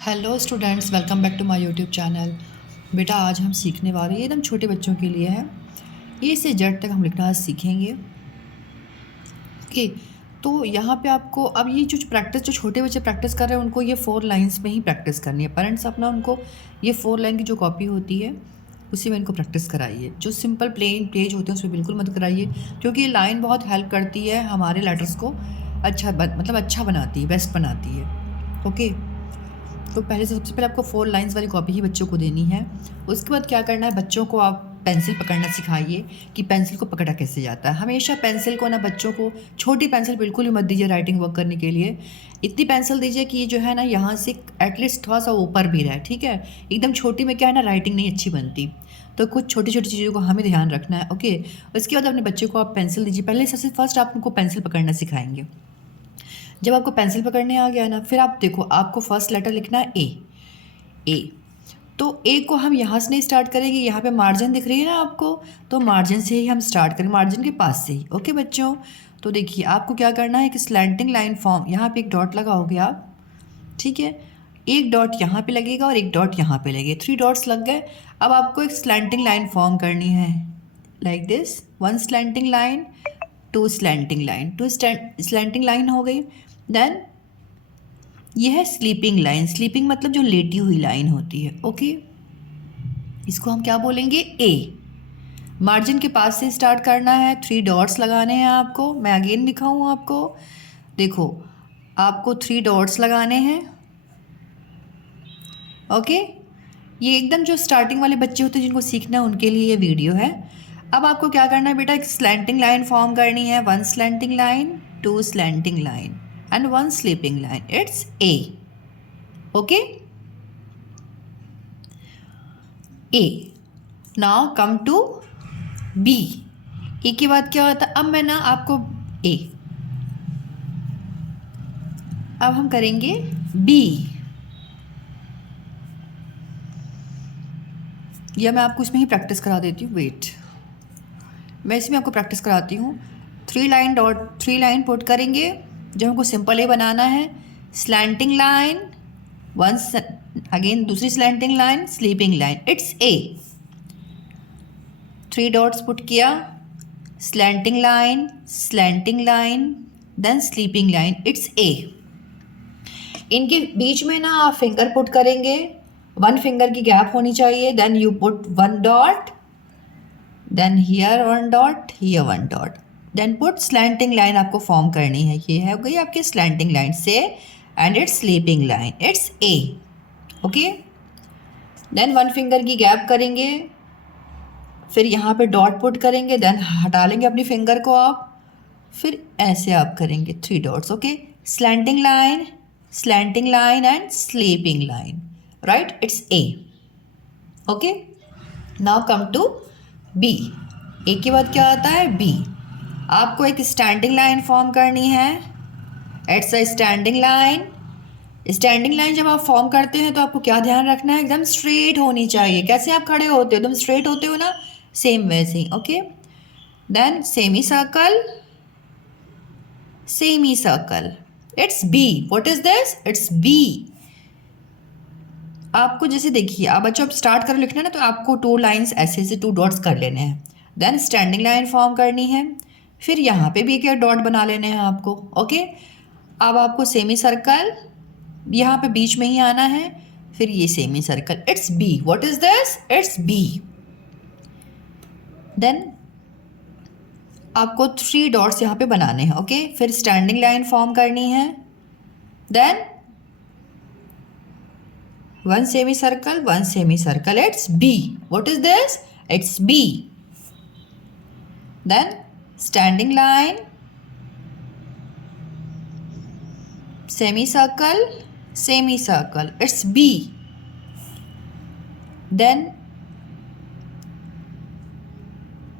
Hello students, welcome back to my YouTube channel. बेटा आज हम सीखने वाले हैं, एकदम छोटे बच्चों के लिए है। ए से जेड तक हम लिखना आज सीखेंगे। ओके, तो यहाँ पे आपको अब ये जो प्रैक्टिस जो छोटे बच्चे प्रैक्टिस कर रहे हैं उनको ये 4 लाइंस में ही प्रैक्टिस करनी है। पेरेंट्स अपना उनको ये 4 लाइन की जो कॉपी होती है उसी में इनको प्रैक्टिस कराइए। जो सिंपल प्लेन पेज होते हैं उसमें बिल्कुल मत कराइए, क्योंकि ये लाइन बहुत हेल्प करती है हमारे लेटर्स को अच्छा बनाती है, बेस्ट बनाती है। ओके, तो पहले सबसे पहले आपको 4 लाइंस वाली कॉपी ही बच्चों को देनी है। उसके बाद क्या करना है, बच्चों को आप पेंसिल पकड़ना सिखाइए कि पेंसिल को पकड़ा कैसे जाता है। हमेशा पेंसिल को ना बच्चों को छोटी पेंसिल बिल्कुल ही मत दीजिए राइटिंग वर्क करने के लिए। इतनी पेंसिल दीजिए कि ये जो है ना यहाँ से एटलीस्ट थोड़ा सा ऊपर भी रहे, ठीक है। एकदम छोटी में क्या है ना, राइटिंग नहीं अच्छी बनती। तो कुछ छोटी छोटी चीज़ों को हमें ध्यान रखना है। ओके, उसके बाद अपने बच्चे को आप पेंसिल दीजिए। पहले सबसे फर्स्ट आप उनको पेंसिल पकड़ना सिखाएंगे। जब आपको पेंसिल पकड़ने आ गया ना, फिर आप देखो आपको फर्स्ट लेटर लिखना है ए। ए, तो ए को हम यहाँ से नहीं स्टार्ट करेंगे, यहाँ पे मार्जिन दिख रही है ना आपको, तो मार्जिन से ही हम स्टार्ट करेंगे, मार्जिन के पास से ही। ओके बच्चों, तो देखिए आपको क्या करना है कि स्लैंटिंग लाइन फॉर्म, यहाँ पे एक डॉट लगाओगे आप, ठीक है। एक डॉट यहाँ पे लगेगा और एक डॉट यहाँ पे लगेगा, 3 डॉट्स लग गए। अब आपको एक स्लैंटिंग लाइन फॉर्म करनी है like this, 1 slanting line, 2 slanting line, 2 slanting line हो गई। देन ये है स्लीपिंग लाइन। स्लीपिंग मतलब जो लेटी हुई लाइन होती है। ओके, इसको हम क्या बोलेंगे, ए। मार्जिन के पास से स्टार्ट करना है, 3 डॉट्स लगाने हैं आपको। मैं अगेन दिखाऊँ आपको, देखो आपको 3 डॉट्स लगाने हैं। ओके, ये एकदम जो स्टार्टिंग वाले बच्चे होते हैं जिनको सीखना है उनके लिए ये वीडियो है। अब आपको क्या करना है बेटा, एक स्लैंटिंग लाइन फॉर्म करनी है, 1 slanting line, 2 slanting line and 1 sleeping line. It's A. Okay, A. Now come to B. A के बाद क्या होता है, अब मैं ना आपको ए, अब हम करेंगे बी, या मैं आपको इसमें ही प्रैक्टिस करा देती हूँ। वेट, मैं इसमें आपको प्रैक्टिस कराती हूँ। 3 लाइन पुट करेंगे। जब हमको सिंपल ए बनाना है, स्लैंटिंग लाइन, 1 अगेन दूसरी slanting line, sleeping line, it's A. 3 dots put किया, slanting line, then sleeping line, it's A. इनके बीच में ना आप फिंगर पुट करेंगे, 1 फिंगर की गैप होनी चाहिए। Then you put 1 dot, then here 1 dot, here 1 dot, then put slanting line आपको फॉर्म करनी है। ये है हो गई आपकी स्लैंटिंग लाइन से, and it's sleeping line, it's A. Okay, then 1 finger की गैप करेंगे, फिर यहाँ पे डॉट पुट करेंगे, देन हटा लेंगे अपनी फिंगर को आप, फिर ऐसे आप करेंगे 3 dots. Okay, slanting line and sleeping line, right, it's A. Okay, now come to B. A के बाद क्या आता है, बी। आपको एक स्टैंडिंग लाइन फॉर्म करनी है। It's a standing line. Standing line जब आप फॉर्म करते हैं तो आपको क्या ध्यान रखना है, एकदम स्ट्रेट होनी चाहिए। कैसे आप खड़े होते हो, एकदम स्ट्रेट होते हो ना, सेम वैसे ही। Okay, then semi circle, it's B. What is this, it's B. आपको जैसे देखिए, आप बच्चों आप स्टार्ट करो लिखना ना, तो आपको 2 लाइन्स ऐसे ऐसे 2 डॉट्स कर लेने हैं। देन स्टैंडिंग लाइन फॉर्म करनी है, फिर यहाँ पे भी एक डॉट बना लेने हैं आपको। ओके, अब आपको सेमी सर्कल यहाँ पे बीच में ही आना है, फिर ये semi circle, it's B. What is this, it's B. Then आपको 3 डॉट्स यहाँ पे बनाने हैं। ओके, फिर स्टैंडिंग लाइन फॉर्म करनी है, then 1 semicircle, 1 semicircle, it's B. What is this? It's B. Then standing line, semicircle, it's B. Then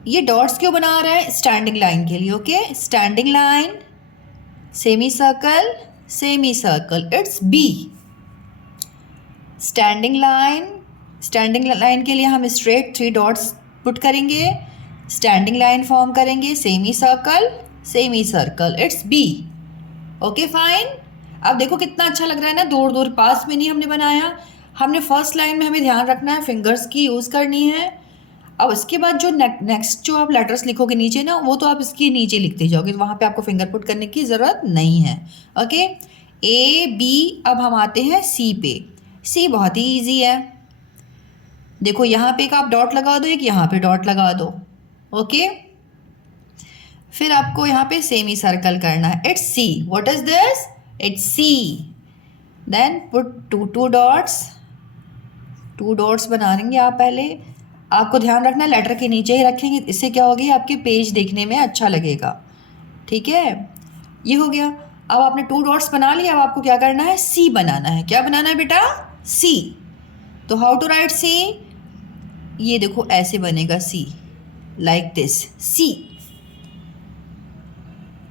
ये dots क्यों बना रहा है, स्टैंडिंग लाइन के लिए। Okay, standing line, semi circle, it's B. Standing line के लिए हम स्ट्रेट 3 डॉट्स पुट करेंगे, स्टैंडिंग लाइन फॉर्म करेंगे, semi circle, it's B. Okay fine. अब देखो कितना अच्छा लग रहा है ना, दूर दूर पास में नहीं हमने बनाया। हमने फर्स्ट लाइन में हमें ध्यान रखना है, फिंगर्स की यूज़ करनी है। अब उसके बाद जो नेक्स्ट जो आप लेटर्स लिखोगे नीचे ना, वो तो आप इसके नीचे लिखते जाओगे, तो वहाँ पे आपको फिंगर पुट करने की ज़रूरत नहीं है। Okay, A B. अब हम आते हैं सी पे। सी बहुत ही ईजी है। देखो यहाँ पे एक आप डॉट लगा दो, एक यहाँ पे डॉट लगा दो। ओके, फिर आपको यहाँ पे सेमी सर्कल करना है। It's C. What is this? It's C. Then put two dots. Two dots बना लेंगे आप पहले। आपको ध्यान रखना है लेटर के नीचे ही रखेंगे, इससे क्या होगी, आपके पेज देखने में अच्छा लगेगा। ठीक है, ये हो गया। अब आपने टू डॉट्स बना लिया, अब आपको क्या करना है, सी बनाना है। क्या बनाना है बेटा? सी। तो हाउ टू राइट सी? ये देखो ऐसे बनेगा सी, लाइक दिस। सी।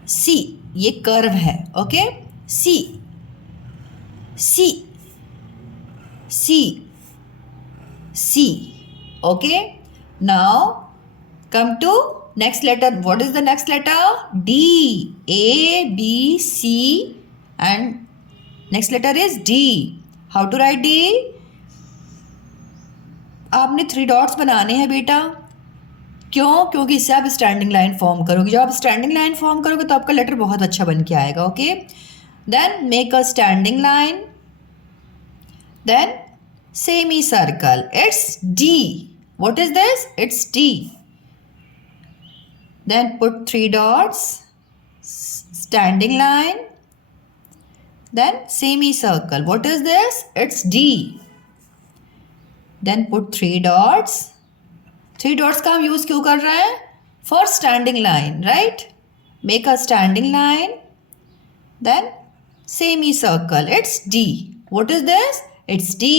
सी ये कर्व है। Okay, C C C C. Okay, now come to next letter. What is the next letter? D. A B C and next letter is D. How to write D? आपने 3 dots बनाने हैं बेटा। क्यों? क्योंकि इससे आप standing line form करोगे। जब आप स्टैंडिंग लाइन फॉर्म करोगे तो आपका लेटर बहुत अच्छा बन के आएगा। Okay, then make a standing line, then semi circle. It's D. What is this? It's D. Then put 3 dots, standing line, then semicircle. What is this? It's D. Then put 3 dots. 3 dots का हम use क्यों कर रहे हैं? For standing line, right? Make a standing line, then semicircle. It's D. What is this? It's D.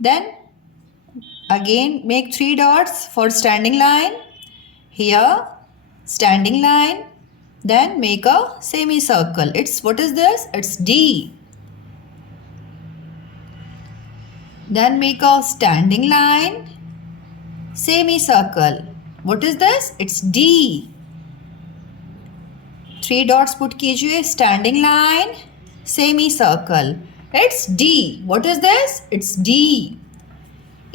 Then again make 3 dots for standing line. Here standing line, then make a semicircle. It's what is this? It's D. Then make a standing line, semicircle. What is this? It's D. 3 dots put कीजिए, standing line, semicircle. It's D. What is this? It's D.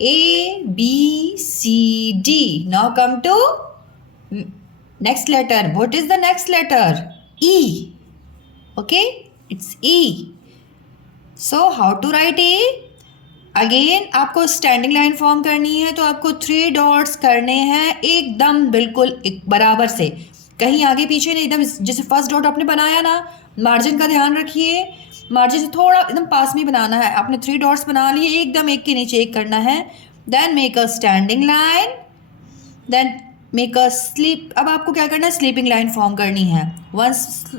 A B C D. Now come to next letter. What is the next letter? E. Okay, it's E. So how to write E? Again आपको standing line form करनी है, तो आपको 3 dots करने हैं एकदम बिल्कुल एक बराबर से, कहीं आगे पीछे नहीं, एकदम जैसे फर्स्ट डॉट आपने बनाया ना, मार्जिन का ध्यान रखिए, मार्जिन से थोड़ा एकदम पास में बनाना है। आपने 3 डॉट्स बना लिए, एकदम एक के नीचे एक करना है। Then make a standing line, then make a sleep. अब आपको क्या करना है, स्लीपिंग लाइन फॉर्म करनी है। 1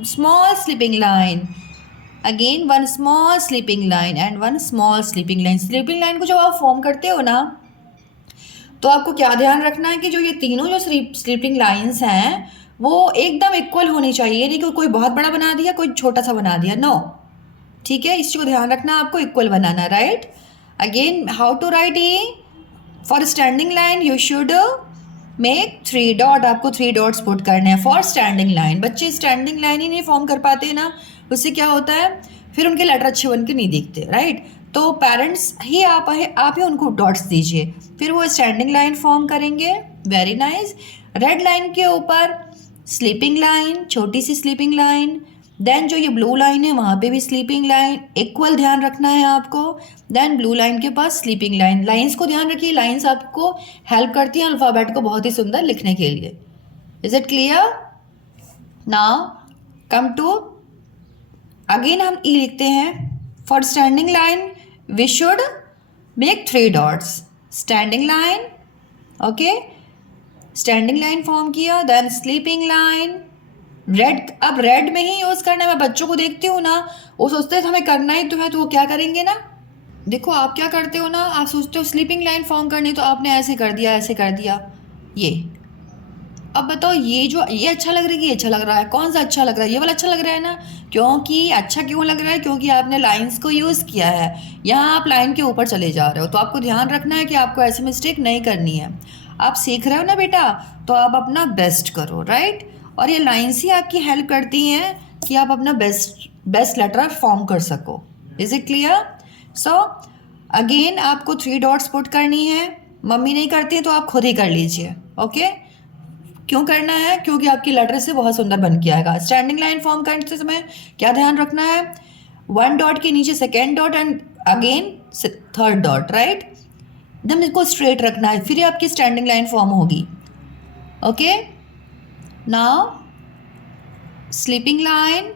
small sleeping line, again 1 small sleeping line and 1 small sleeping line. Sleeping line को जब आप फॉर्म करते हो ना, तो आपको क्या ध्यान रखना है कि जो ये तीनों जो स्लीपिंग लाइन्स हैं वो एकदम इक्वल होनी चाहिए, नहीं कि कोई बहुत बड़ा बना दिया, कोई छोटा सा बना दिया, नो। ठीक है, इस चीज़ को ध्यान रखना, आपको इक्वल बनाना, right. Again how to write E? For standing line you should make 3 dot. आपको 3 डॉट्स पुट करने हैं फॉर स्टैंडिंग लाइन। बच्चे स्टैंडिंग लाइन ही नहीं फॉर्म कर पाते ना, उससे क्या होता है, फिर उनके लेटर अच्छे बन के नहीं दिखते, राइट। तो पेरेंट्स ही आप ही उनको डॉट्स दीजिए, फिर वो स्टैंडिंग लाइन फॉर्म करेंगे। Very nice. रेड लाइन के ऊपर स्लीपिंग लाइन, छोटी सी स्लीपिंग लाइन, देन जो ये ब्लू लाइन है वहाँ पे भी स्लीपिंग लाइन, इक्वल ध्यान रखना है आपको। देन ब्लू लाइन के पास स्लीपिंग लाइन। लाइंस को ध्यान रखिए, लाइंस आपको हेल्प करती हैं अल्फ़ाबेट को बहुत ही सुंदर लिखने के लिए। Is it clear? Now come to again हम ई लिखते हैं। For standing line we should make 3 dots. Standing line, okay, standing line form किया, देन स्लीपिंग लाइन। रेड, अब रेड में ही यूज़ करना है। मैं बच्चों को देखती हूँ ना, वो सोचते हैं हमें करना ही तो है, तो वो क्या करेंगे ना, देखो आप क्या करते हो ना, आप सोचते हो स्लीपिंग लाइन फॉर्म करनी, तो आपने ऐसे कर दिया, ऐसे कर दिया, ये। अब बताओ ये अच्छा लग रहा है कि ये अच्छा लग रहा है? कौन सा अच्छा लग रहा है? ये वाला अच्छा लग रहा है ना। क्योंकि अच्छा क्यों लग रहा है? क्योंकि आपने लाइंस को यूज़ किया है। यहाँ आप लाइन के ऊपर चले जा रहे हो, तो आपको ध्यान रखना है कि आपको ऐसी मिस्टेक नहीं करनी है। आप सीख रहे हो ना बेटा, तो आप अपना बेस्ट करो, राइट। और ये लाइंस ही आपकी हेल्प करती हैं कि आप अपना बेस्ट लेटर फॉर्म कर सको। Is it clear? So again आपको 3 डॉट्स पुट करनी है। मम्मी नहीं करती तो आप खुद ही कर लीजिए। ओके, क्यों करना है? क्योंकि आपकी लेटर से बहुत सुंदर बन के आएगा। स्टैंडिंग लाइन फॉर्म करते समय क्या ध्यान रखना है? 1 डॉट के नीचे 2nd dot and again 3rd dot, right? एकदम इसको स्ट्रेट रखना है, फिर आपकी स्टैंडिंग लाइन फॉर्म होगी। Okay, now sleeping line and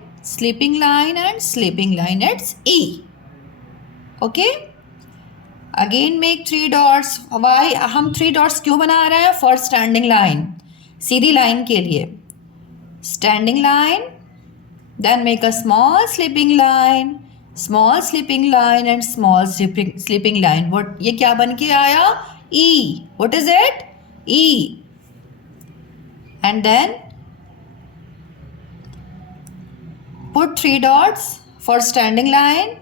sleeping line, it's E. Okay, again make 3 dots. Why हम 3 डॉट्स क्यों बना रहे हैं? फॉर स्टैंडिंग लाइन, सीधी लाइन के लिए। Standing line, then make a small sleeping line and small sleeping line. What, ये क्या बन के आया? E. What is it? E. And then put 3 dots for standing line,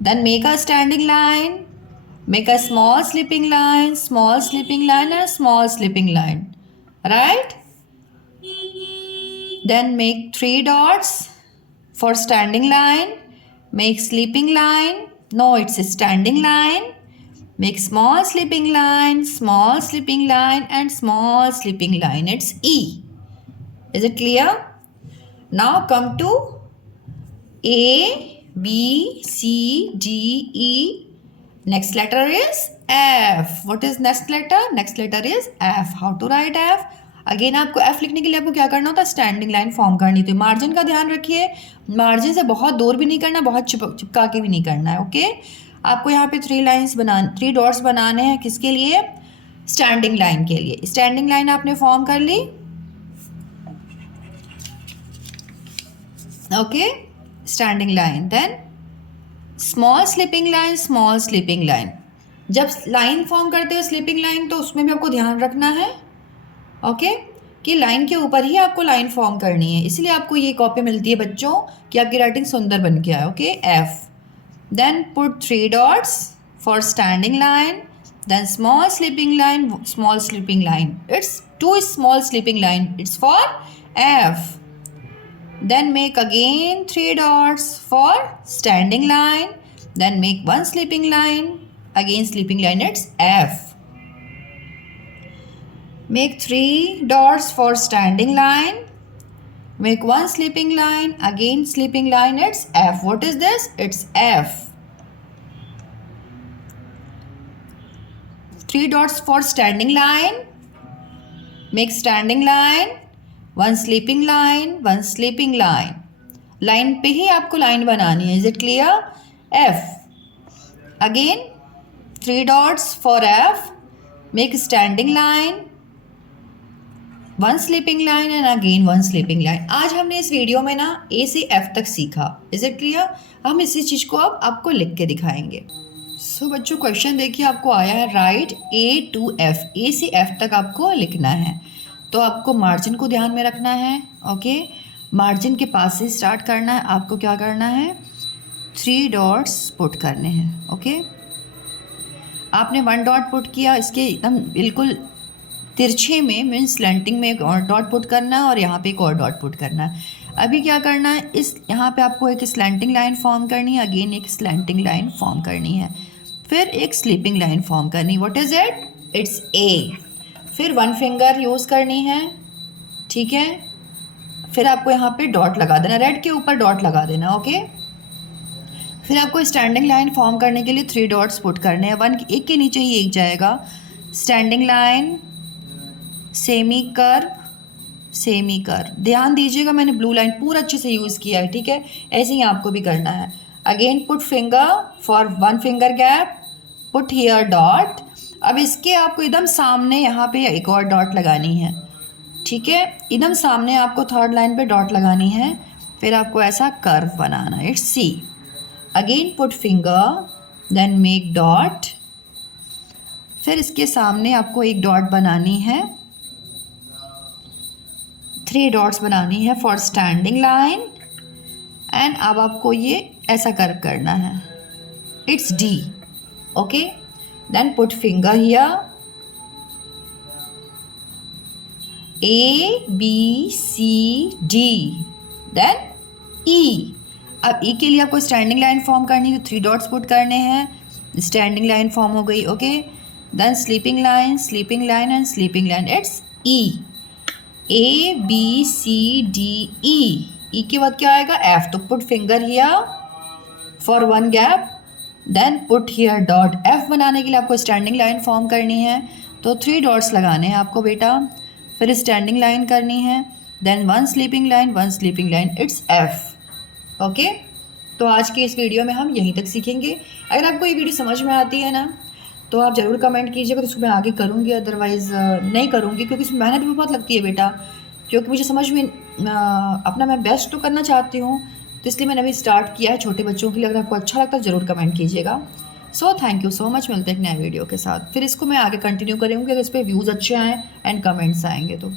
then make a standing line, make a small sleeping line and a small sleeping line, right? Then make 3 dots for standing line, make sleeping line, no, it's a standing line, make small sleeping line and small sleeping line, it's E. Is it clear? Now come to A, B, C, D, E. Next letter is F. What is next letter? Next letter is F. How to write F? Again आपको F लिखने के लिए आपको क्या करना होता है? Standing line form करनी होती है। मार्जिन का ध्यान रखिए, मार्जिन से बहुत दूर भी नहीं करना, बहुत चिपका के भी नहीं करना है। ओके, आपको यहाँ पे 3 डॉट्स बनाने हैं। किसके लिए? स्टैंडिंग लाइन के लिए। स्टैंडिंग लाइन आपने फॉर्म कर ली। Okay, standing line, then small sleeping line. जब लाइन फॉर्म करते हो स्लीपिंग लाइन, तो उसमें भी आपको ध्यान रखना है, ओके, कि लाइन के ऊपर ही आपको लाइन फॉर्म करनी है। इसलिए आपको ये कॉपी मिलती है बच्चों कि आपकी राइटिंग सुंदर बन के आए। Okay, F. Then put 3 dots for standing line, then small sleeping line, it's 2 small sleeping line, it's for F. Then make again 3 dots for standing line, then make 1 sleeping line, again sleeping line, it's F. Make 3 dots for standing line, make 1 sleeping line, again sleeping line, it's F. What is this? It's F. 3 dots for standing line, make standing line, 1 sleeping line, line पे ही आपको line बनानी है। Is it clear? F. Again 3 dots for F, make standing line, 1 sleeping line and again 1 sleeping line. आज हमने इस video में ना A से F तक सीखा। Is it clear? हम इसी चीज़ को अब आपको लिख के दिखाएंगे। सो बच्चों, क्वेश्चन देखिए, आपको आया है right A to F, A से F तक आपको लिखना है। तो आपको मार्जिन को ध्यान में रखना है। ओके, मार्जिन के पास से स्टार्ट करना है। आपको क्या करना है? 3 डॉट्स पुट करने हैं। ओके, आपने 1 डॉट पुट किया, इसके एकदम बिल्कुल तिरछे में मीन्स स्लैंटिंग में एक और डॉट पुट करना है और यहाँ पे एक और डॉट पुट करना है। अभी क्या करना है? इस यहाँ पे आपको एक स्लैंटिंग लाइन फॉर्म करनी है, अगेन एक स्लैंटिंग लाइन फॉर्म करनी है, फिर एक स्लीपिंग लाइन फॉर्म करनी है। What is it? It's A. फिर 1 फिंगर यूज़ करनी है, ठीक है। फिर आपको यहाँ पे डॉट लगा देना, रेड के ऊपर डॉट लगा देना। ओके, फिर आपको स्टैंडिंग लाइन फॉर्म करने के लिए 3 डॉट्स पुट करने हैं। एक के नीचे ही एक जाएगा। Standing line, semi curve. ध्यान दीजिएगा, मैंने ब्लू लाइन पूरा अच्छे से यूज़ किया है, ठीक है। ऐसे ही आपको भी करना है। Again put finger for 1 finger gap, put here dot. अब इसके आपको एकदम सामने यहाँ पे एक और डॉट लगानी है, ठीक है। एकदम सामने आपको 3rd लाइन पे डॉट लगानी है, फिर आपको ऐसा कर्व बनाना है, it's C. Again put finger, then make dot. फिर इसके सामने आपको एक डॉट बनानी है, 3 डॉट्स बनानी है फॉर स्टैंडिंग लाइन। एंड अब आपको ये ऐसा कर्व करना है, it's D. Okay, then put finger here, A, B, C, D, then ई। अब ई के लिए आपको स्टैंडिंग लाइन फॉर्म करनी है, तो 3 डॉट्स पुट करने हैं, स्टैंडिंग लाइन फॉर्म हो गई, okay. Then sleeping line and sleeping line, it's E. A B C D E, E के बाद क्या आएगा, F, तो put finger here for 1 gap, then put here dot. F बनाने के लिए आपको स्टैंडिंग लाइन फॉर्म करनी है, तो 3 डॉट्स लगाने हैं आपको बेटा, फिर स्टैंडिंग लाइन करनी है, then 1 sleeping line, it's F, okay. तो आज के इस वीडियो में हम यहीं तक सीखेंगे। अगर आपको ये वीडियो समझ में आती है ना, तो आप ज़रूर कमेंट कीजिएगा, तो उसको मैं आगे करूँगी, अदरवाइज़ नहीं करूँगी, क्योंकि इसमें मेहनत भी बहुत लगती है बेटा, क्योंकि मुझे समझ में अपना मैं बेस्ट तो करना चाहती हूँ, तो इसलिए मैंने अभी स्टार्ट किया है छोटे बच्चों के लिए। अगर आपको अच्छा लगता है ज़रूर कमेंट कीजिएगा। So thank you so much, मिलते हैं एक नए वीडियो के साथ, फिर इसको मैं आगे कंटिन्यू करूँगी अगर इस पर व्यूज़ अच्छे आएँ एंड कमेंट्स आएंगे तो।